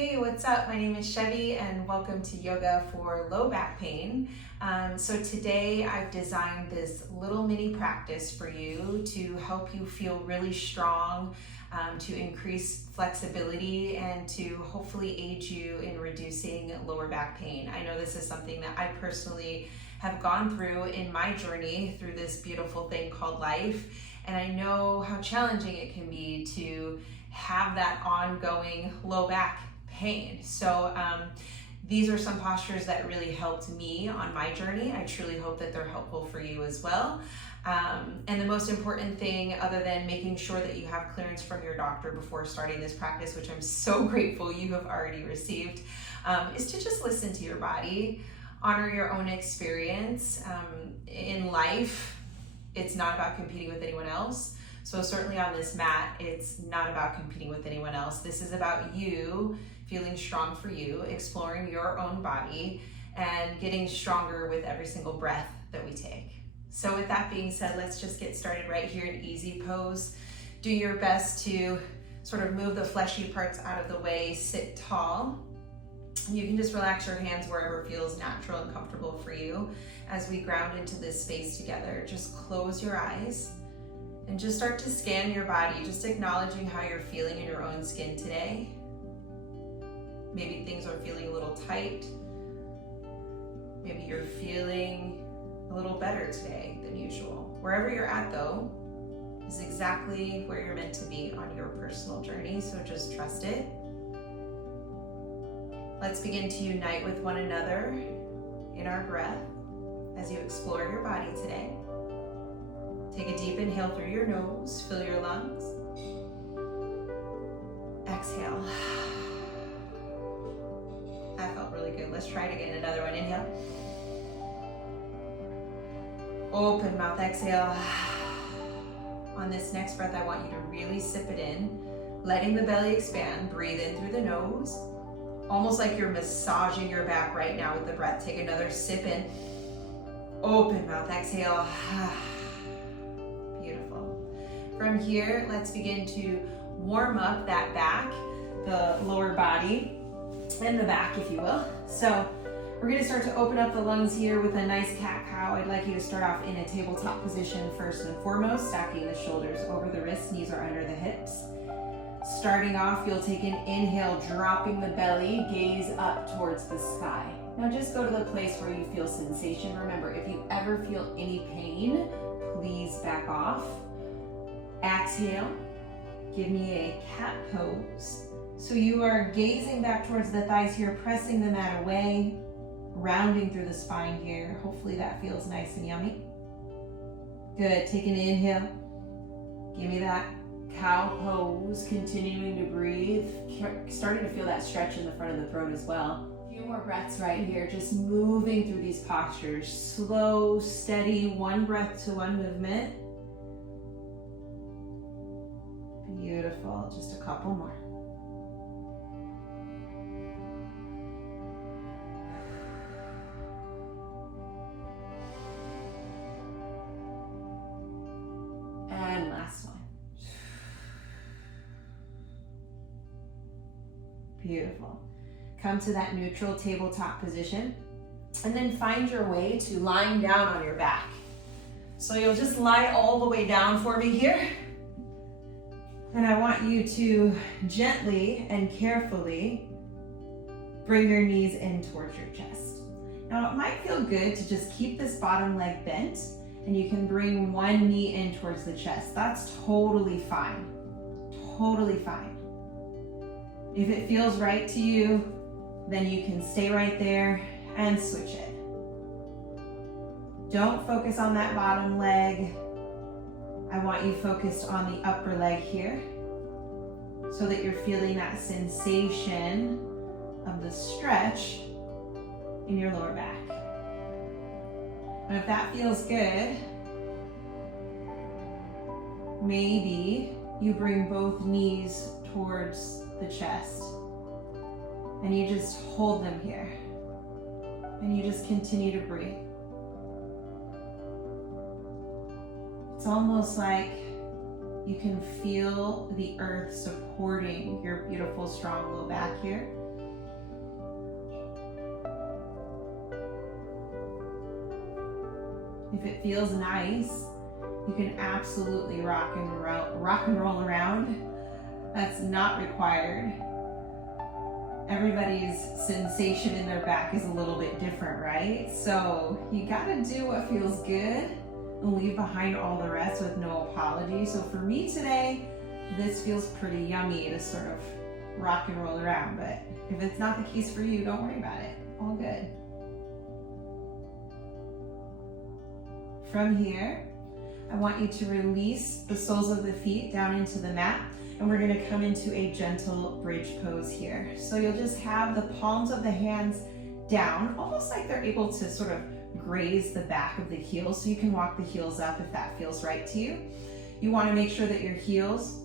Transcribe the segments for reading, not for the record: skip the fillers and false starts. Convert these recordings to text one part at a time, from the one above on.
Hey, what's up? My name is Chevy and welcome to Yoga for Low Back Pain. So today I've designed this little mini practice for you to help you feel really strong, to increase flexibility and to hopefully aid you in reducing lower back pain. I know this is something that I personally have gone through in my journey through this beautiful thing called life. And I know how challenging it can be to have that ongoing low back pain. So these are some postures that really helped me on my journey. I truly hope that they're helpful for you as well. And the most important thing, other than making sure that you have clearance from your doctor before starting this practice, which I'm so grateful you have already received, is to just listen to your body, honor your own experience. In life, it's not about competing with anyone else. So certainly on this mat, it's not about competing with anyone else. This is about you feeling strong for you, exploring your own body, and getting stronger with every single breath that we take. So with that being said, let's just get started right here in easy pose. Do your best to sort of move the fleshy parts out of the way, sit tall. You can just relax your hands wherever feels natural and comfortable for you as we ground into this space together. Just close your eyes and just start to scan your body, just acknowledging how you're feeling in your own skin today. Maybe things are feeling a little tight. Maybe you're feeling a little better today than usual. Wherever you're at though, is exactly where you're meant to be on your personal journey, so just trust it. Let's begin to unite with one another in our breath as you explore your body today. Take a deep inhale through your nose, fill your lungs. Exhale. That felt really good. Let's try it again. Another one. Inhale. Open mouth. Exhale. On this next breath, I want you to really sip it in, letting the belly expand. Breathe in through the nose, almost like you're massaging your back right now with the breath. Take another sip in. Open mouth. Exhale. From here, let's begin to warm up that back, the lower body, and the back, if you will. So we're gonna start to open up the lungs here with a nice cat-cow. I'd like you to start off in a tabletop position first and foremost, stacking the shoulders over the wrists, knees are under the hips. Starting off, you'll take an inhale, dropping the belly, gaze up towards the sky. Now just go to the place where you feel sensation. Remember, if you ever feel any pain, please back off. Exhale, give me a cat pose. So you are gazing back towards the thighs here, pressing the mat away, rounding through the spine here. Hopefully that feels nice and yummy. Good, take an inhale. Give me that cow pose, continuing to breathe. Starting to feel that stretch in the front of the throat as well. A few more breaths right here, just moving through these postures. Slow, steady, one breath to one movement. Beautiful, just a couple more. And last one. Beautiful. Come to that neutral tabletop position and then find your way to lying down on your back. So you'll just lie all the way down for me here. And I want you to gently and carefully bring your knees in towards your chest. Now it might feel good to just keep this bottom leg bent and you can bring one knee in towards the chest. That's totally fine, totally fine. If it feels right to you, then you can stay right there and switch it. Don't focus on that bottom leg. I want you focused on the upper leg here so that you're feeling that sensation of the stretch in your lower back. And if that feels good, maybe you bring both knees towards the chest and you just hold them here and you just continue to breathe. It's almost like you can feel the earth supporting your beautiful, strong low back here. If it feels nice, you can absolutely rock and roll around. That's not required. Everybody's sensation in their back is a little bit different, right? So you gotta do what feels good and leave behind all the rest with no apology. So for me today, this feels pretty yummy to sort of rock and roll around, but if it's not the case for you, don't worry about it. All good. From here, I want you to release the soles of the feet down into the mat, and we're gonna come into a gentle bridge pose here. So you'll just have the palms of the hands down, almost like they're able to sort of graze the back of the heels, so you can walk the heels up if that feels right to you. You wanna make sure that your heels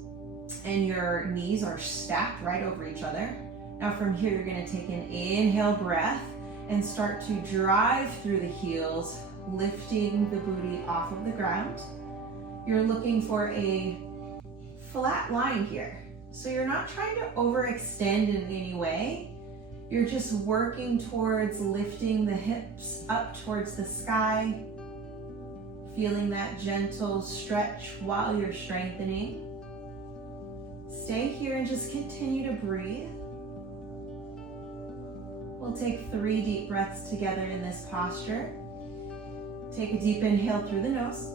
and your knees are stacked right over each other. Now from here, you're gonna take an inhale breath and start to drive through the heels, lifting the booty off of the ground. You're looking for a flat line here. So you're not trying to overextend in any way. You're just working towards lifting the hips up towards the sky, feeling that gentle stretch while you're strengthening. Stay here and just continue to breathe. We'll take 3 deep breaths together in this posture. Take a deep inhale through the nose.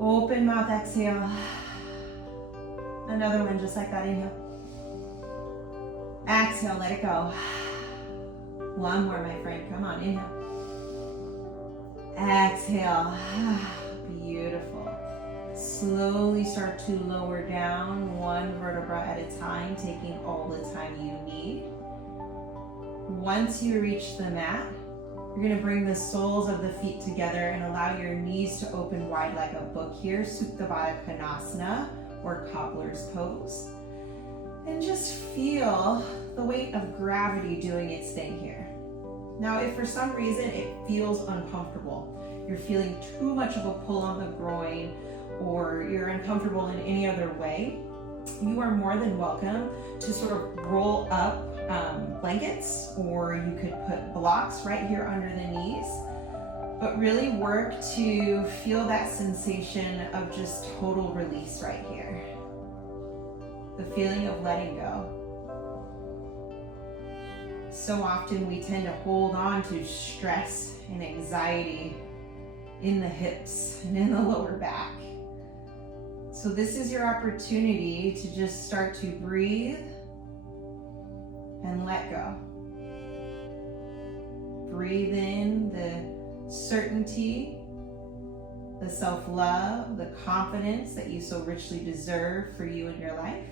Open mouth, exhale. Another one just like that, inhale. Exhale, let it go. One more, my friend, come on, inhale. Exhale, beautiful. Slowly start to lower down, one vertebra at a time, taking all the time you need. Once you reach the mat, you're gonna bring the soles of the feet together and allow your knees to open wide like a book here, Supta, Baddha, Konasana, or Cobbler's pose. And just feel the weight of gravity doing its thing here. Now, if for some reason it feels uncomfortable, you're feeling too much of a pull on the groin, or you're uncomfortable in any other way, you are more than welcome to sort of roll up blankets, or you could put blocks right here under the knees, but really work to feel that sensation of just total release right here. The feeling of letting go. So often we tend to hold on to stress and anxiety in the hips and in the lower back. So this is your opportunity to just start to breathe and let go. Breathe in the certainty, the self-love, the confidence that you so richly deserve for you in your life.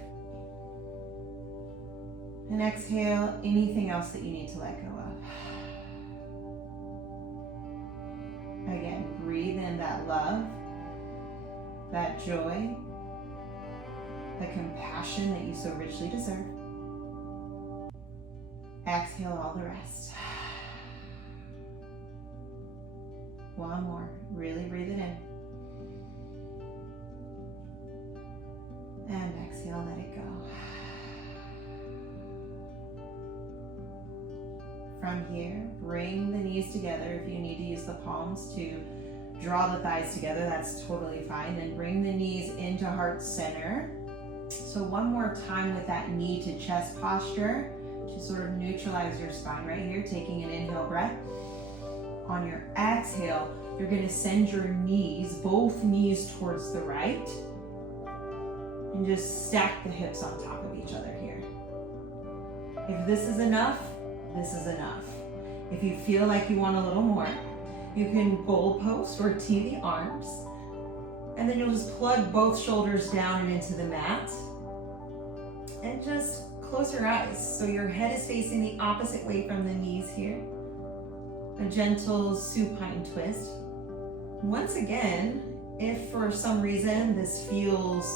And exhale anything else that you need to let go of. Again, breathe in that love, that joy, the compassion that you so richly deserve. Exhale all the rest. One more. Really breathe it in. And exhale, let it go. From here, bring the knees together. If you need to use the palms to draw the thighs together, that's totally fine. Then bring the knees into heart center. So one more time with that knee to chest posture to sort of neutralize your spine right here, taking an inhale breath. On your exhale, you're going to send your knees, both knees towards the right, and just stack the hips on top of each other here. If this is enough, this is enough. If you feel like you want a little more, you can goalpost or tee the arms, and then you'll just plug both shoulders down and into the mat, and just close your eyes. So your head is facing the opposite way from the knees here. A gentle supine twist. Once again, if for some reason this feels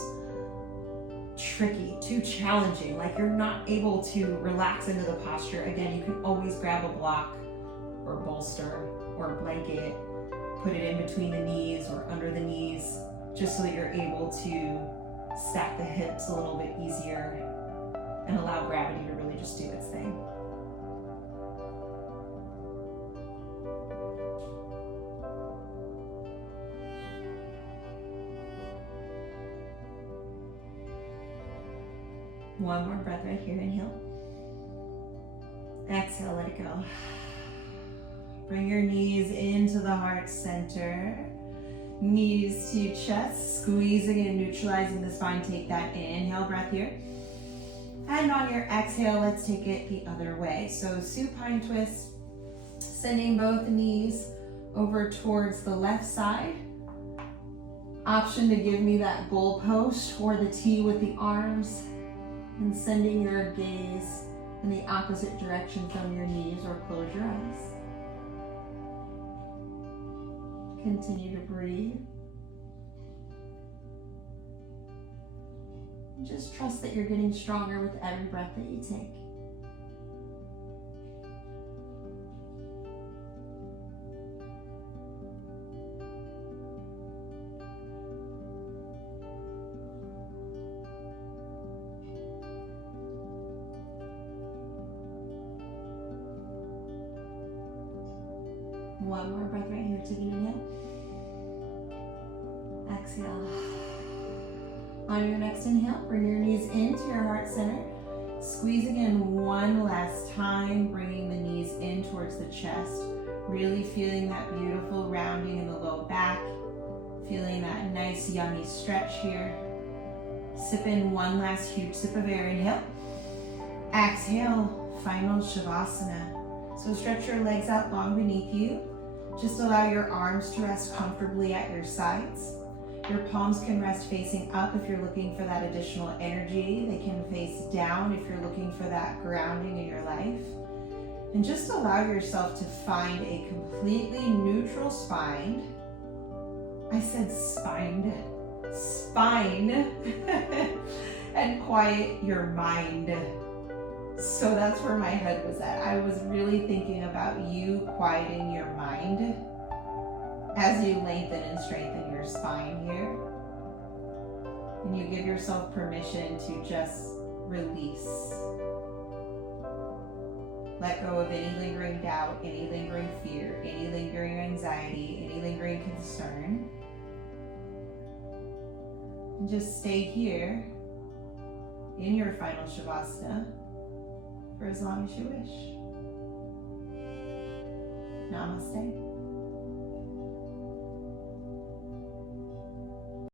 tricky, too challenging, like you're not able to relax into the posture, again, you can always grab a block or bolster or a blanket, put it in between the knees or under the knees, just so that you're able to stack the hips a little bit easier and allow gravity to really just do its thing. One more breath right here. Inhale. Exhale, let it go. Bring your knees into the heart center. Knees to chest, squeezing and neutralizing the spine. Take that inhale breath here. And on your exhale, let's take it the other way. So supine twist, sending both knees over towards the left side. Option to give me that goalpost or the T with the arms, and sending your gaze in the opposite direction from your knees, or close your eyes. Continue to breathe. Just trust that you're getting stronger with every breath that you take. One more breath right here. Take an inhale. Exhale. On your next inhale, bring your knees into your heart center. Squeezing in one last time, bringing the knees in towards the chest. Really feeling that beautiful rounding in the low back. Feeling that nice yummy stretch here. Sip in one last huge sip of air. Inhale. Exhale. Final Savasana. So stretch your legs out long beneath you. Just allow your arms to rest comfortably at your sides. Your palms can rest facing up if you're looking for that additional energy. They can face down if you're looking for that grounding in your life. And just allow yourself to find a completely neutral spine. I said spined. Spine. And quiet your mind. So that's where my head was at. I was really thinking about you quieting your mind as you lengthen and strengthen your spine here. And you give yourself permission to just release. Let go of any lingering doubt, any lingering fear, any lingering anxiety, any lingering concern. And just stay here in your final Shavasana for as long as you wish. Namaste.